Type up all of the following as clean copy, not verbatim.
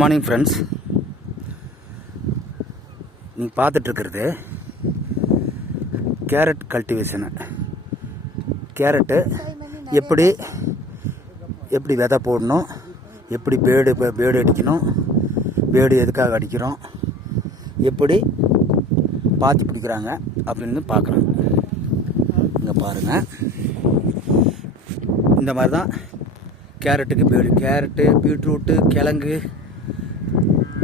Morning friends, நீங்கள் பார்த்துட்ருக்கிறது carrot கல்டிவேஷனு. Carrot எப்படி விதை போடணும், எப்படி பேடு அடிக்கணும், பேடு எதுக்காக அடிக்கிறோம், எப்படி பாத்தி பிடிக்கிறாங்க அப்படின்னு பார்க்குறோம். இங்கே பாருங்கள், இந்த மாதிரி தான் கேரட்டுக்கு பேடு. கேரட்டு, பீட்ரூட்டு, கிழங்கு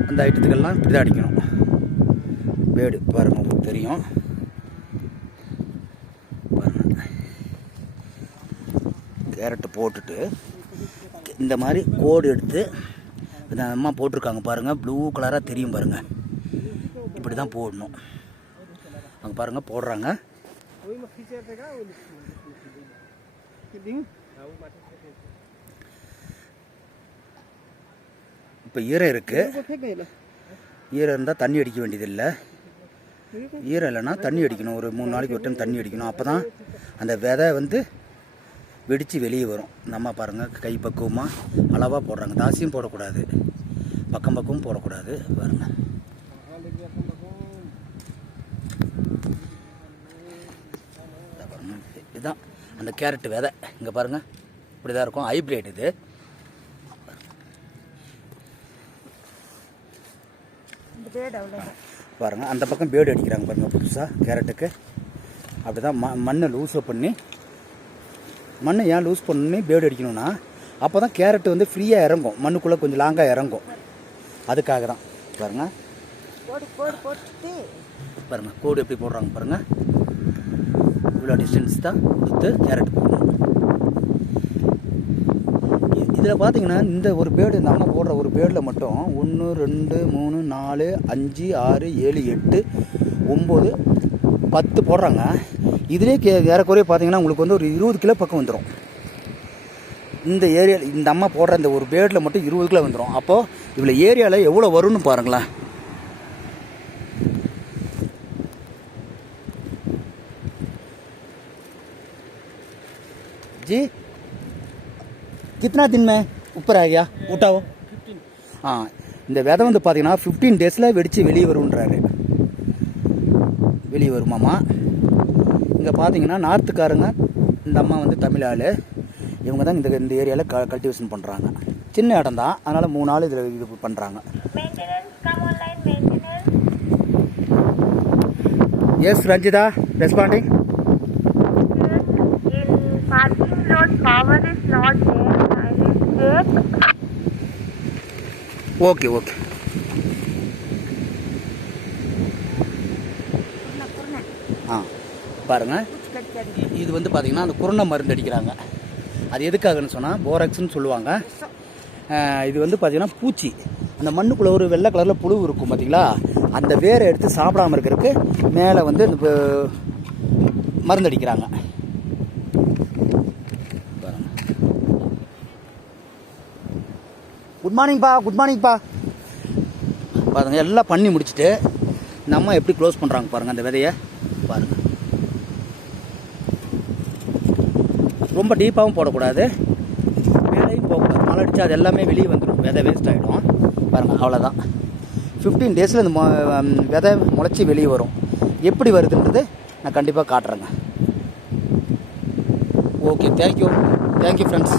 அந்த ஐட்டத்துக்கெல்லாம் இப்படி தான் அடிக்கணும் பேடு. பாருங்கள், உங்களுக்கு தெரியும். பாருங்கள், கேரட்டு போட்டுட்டு இந்த மாதிரி கோடு எடுத்து இந்த அம்மா போட்டிருக்காங்க பாருங்கள், ப்ளூ கலராக தெரியும் பாருங்கள். இப்படி தான் போடணும். அங்கே பாருங்கள் போடுறாங்க. இப்போ ஈரம் இருக்குது. ஈரம் இருந்தால் தண்ணி அடிக்க வேண்டியதில்லை. ஈரம் இல்லைன்னா தண்ணி அடிக்கணும். ஒரு 3 நாளைக்கு ஒரு டைம் தண்ணி அடிக்கணும். அப்போ தான் அந்த விதை வெடித்து வெளியே வரும். நம்ம பாருங்கள், கை பக்குவமாக அளவாக போடுறாங்க. தாசியும் போடக்கூடாது, பக்கமும் போடக்கூடாது. பாருங்கள், இதுதான் அந்த கேரட்டு விதை. இங்கே பாருங்கள், இப்படி தான் இருக்கும். ஹைப்ரிட் இது. பாருங்கள், அந்த பக்கம் பேடு அடிக்கிறாங்க பாருங்கள் புதுசாக கேரட்டுக்கு. அப்படி தான் மண்ணை லூஸை பண்ணி, மண்ணை ஏன் லூஸ் பண்ணி பேடு அடிக்கணும்னா அப்போ தான் கேரட்டு ஃப்ரீயாக இறங்கும், மண்ணுக்குள்ளே கொஞ்சம் லாங்காக இறங்கும். அதுக்காக தான். பாருங்கள் பாருங்கள், கோடு எப்படி போடுறாங்க பாருங்கள். இவ்வளோ டிஸ்டன்ஸ் தான் கொடுத்து கேரட் போடணும். இதில் பார்த்தீங்கன்னா இந்த ஒரு பேடு, இந்த அம்மா போடுற ஒரு பேடில் மட்டும் 1 2 3 4 5 6 7 8 9 10 போடுறாங்க. இதிலே ஏறக்குறைய பார்த்தீங்கன்னா உங்களுக்கு ஒரு 20 கிலோ பக்கம் வந்துடும். இந்த ஏரியாவில் இந்த அம்மா போடுற இந்த ஒரு பேடில் மட்டும் 20 கிலோ வந்துடும். அப்போது இவ்வளோ ஏரியாவில் எவ்வளோ வரும்னு பாருங்களேன். जी कितना दिन में ऊपर आ गया उठाओ. இந்த விதை பார்த்தீங்கன்னா 15 டேஸில் வெடித்து வெளியே வருன்றாரு. வெளியே வருமாமா. இங்கே பார்த்தீங்கன்னா நார்த்துக்காரங்க, இந்த அம்மா தமிழ் ஆள். இவங்க தான் இந்த ஏரியாவில் கல்டிவேஷன் பண்ணுறாங்க. சின்ன இடம் தான், அதனால் 3 நாள் இதில் இது பண்ணுறாங்க. S Ranjitha responding. Power is not there. Okay. பாருங்க, இது பார்த்தீங்கன்னா அந்த குருணை மருந்து அடிக்கிறாங்க. அது எதுக்காகன்னு சொன்னால் போராக்ஸ்ன்னு சொல்லுவாங்க. இது பார்த்தீங்கன்னா பூச்சி, அந்த மண்ணுக்குள்ளே ஒரு வெள்ளை கலரில் புழு இருக்கும் பார்த்தீங்களா, அந்த வேரை எடுத்து சாப்பிடாமல் இருக்கிறதுக்கு மேலே இந்த மருந்து அடிக்கிறாங்க. குட் மார்னிங்ப்பா. பாருங்கள், எல்லாம் பண்ணி முடிச்சுட்டு நம்ம எப்படி க்ளோஸ் பண்ணுறாங்க பாருங்கள். அந்த விதையை பாருங்கள். ரொம்ப டீப்பாகவும் போடக்கூடாது, மேலேயும் போகக்கூடாது. மழை அடித்து அது எல்லாமே வெளியே வந்துடும், விதை வேஸ்ட் ஆகிடும். பாருங்கள், அவ்வளோதான். 15 டேஸில் இந்த விதை முளைச்சி வெளியே வரும். எப்படி வருதுன்றது நான் கண்டிப்பாக காட்டுறேங்க. Okay, thank you friends.